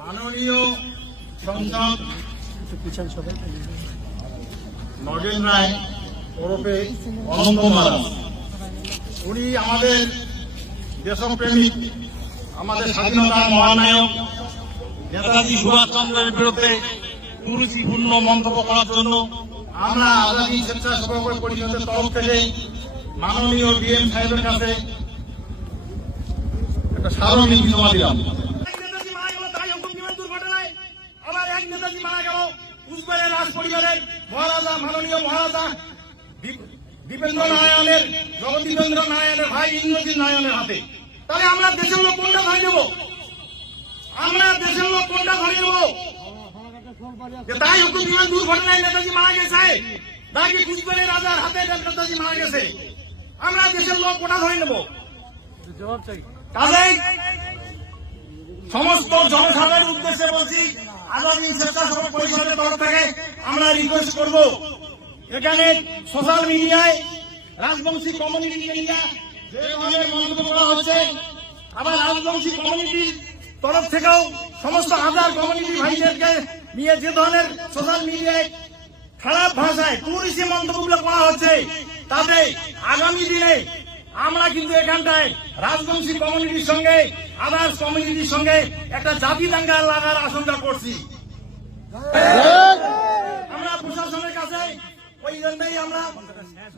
মাননীয় সংসদ নগেন রায় ওরফে অনন্ত মহারাজ, উনি আমাদের দেশপ্রেমিক, আমাদের স্বাধীনতার মহানায়ক নেতাজি সুভাষচন্দ্রের বিরুদ্ধে কুরুচিপূর্ণ মন্তব্য করার জন্য আমরা আজাদী স্বেচ্ছাসেবক পরিষদের তরফ থেকে মাননীয় ডিএম সাহেবের কাছে একটা সার্বজনীন জমা দিলাম। আবার এক নেতাজি মারা গেল কুচবিহারের রাজ পরিবারের মহারাজা, মাননীয় মহারাজা দীপেন্দ্র নারায়ণের, জগদীপেন্দ্র নারায়ণের ভাই ইন্দ্রজিৎ নারায়ণের হাতে। তাহলে আমরা দেশের লোক কোনটা ধরে নেব? আমরা দেশের লোক কোনটা ধরে নেব? তাই হুকুম বিমান দুর্ঘটনায় নেতাজি মারা গেছে, নাকি কুচবিহারের রাজার হাতে নেতাজি মারা গেছে? আমরা দেশের লোক কোনটা ধরে নেব? জবাব চাই। কাজেই সমস্ত জনসাধারণের উদ্দেশ্যে বলছি, আজাদী স্বেচ্ছাসেবক পরিষদের তরফ থেকে আমরা রিকোয়েস্ট করব, এখানে সোশ্যাল মিডিয়ায় রাজবংশী কমিউনিটিকে নিয়ে যে ধরনের মন্তব্য করা হচ্ছে, আবার রাজবংশী কমিউনিটির তরফ থেকেও সমস্ত হাজার কমিউনিটি ভাইদেরকে নিয়ে যে ধরনের সোশ্যাল মিডিয়ায় খারাপ ভাষায় কুরুচি মন্তব্যগুলো করা হচ্ছে, তাতে আগামী দিনে আমরা কিন্তু এখানটায় রাজবংশী কমিউনিটির সঙ্গে আদার্স কমিউনিটির সঙ্গে একটা জাতি দাঙ্গা লাগার আশঙ্কা করছি। আমরা প্রশাসনের কাছে ওই জন্যই আমরা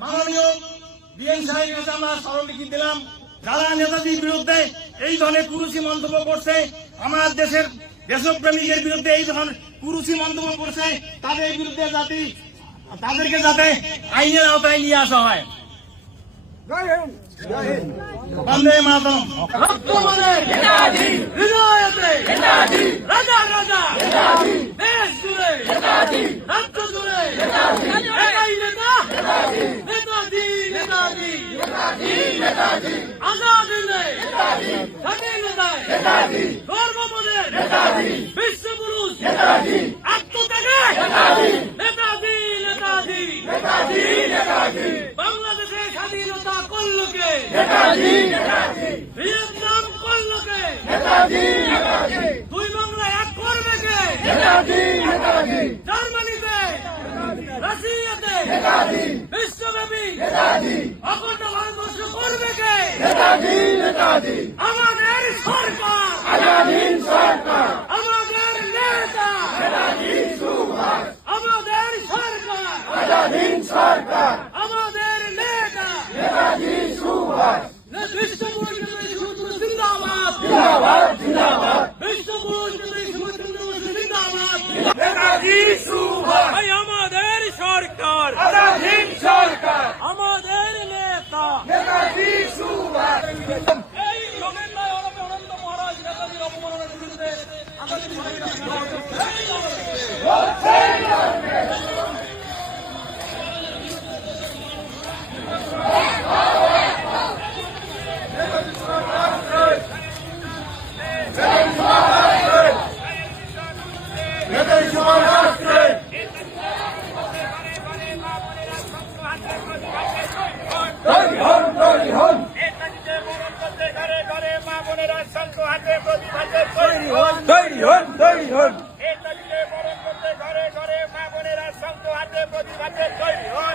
মাননীয় ডিএম সাহেবের কাছে আমরা স্মারকলিপি দিলাম, যারা নেতাজির বিরুদ্ধে এই ধরনের কুরুচি মন্তব্য করছে, আমার দেশের দেশপ্রেমিকের বিরুদ্ধে এই ধরনের কুরুচি মন্তব্য করছে, তাদের বিরুদ্ধে তাদেরকে যাতে আইনের আওতায় নিয়ে আসা হয়। বন্দে মাতরম। হৃদয়তে রাজা রাজা, দেশ জুড়ে রাজ্য জুড়ে একাই নেতা নেতাজি, নেতাজি নেতাজি, আজাদী স্বাধীনতায় ধর্মপদের বিশ্বপুরুষ আত্মত্যাগে নেতাজি, নেতাজি নেতাজি, বাংলাদেশের স্বাধীনতা করলো কে? ভিয়েতনাম করলো কে? দুই বাংলা এক করবে কে? জার্মানিতে, রাশিয়াতে, বিশ্বব্যাপী অখণ্ড ভারতবর্ষ করবে কে? আমাদের সরকার, আমাদের নেতা, আমাদের সরকার, আমাদের নেতা বিশ্বপুরুষ জিন্দাবাদ, বিশ্বপুরুষ জিন্দাবাদ, নেতাজি সুভাষ, আমাদের সরকার, আমাদের নেতা নেতাজি সুভাষ। এই নগেন রায় ওরফে অনন্ত মহারাজ নেতাজির অপমানের বিরুদ্ধে তৈরি হন। ঘরে ঘরে মা বোনেরা শঙ্খ হাতে প্রতিবাদে তৈরি হন।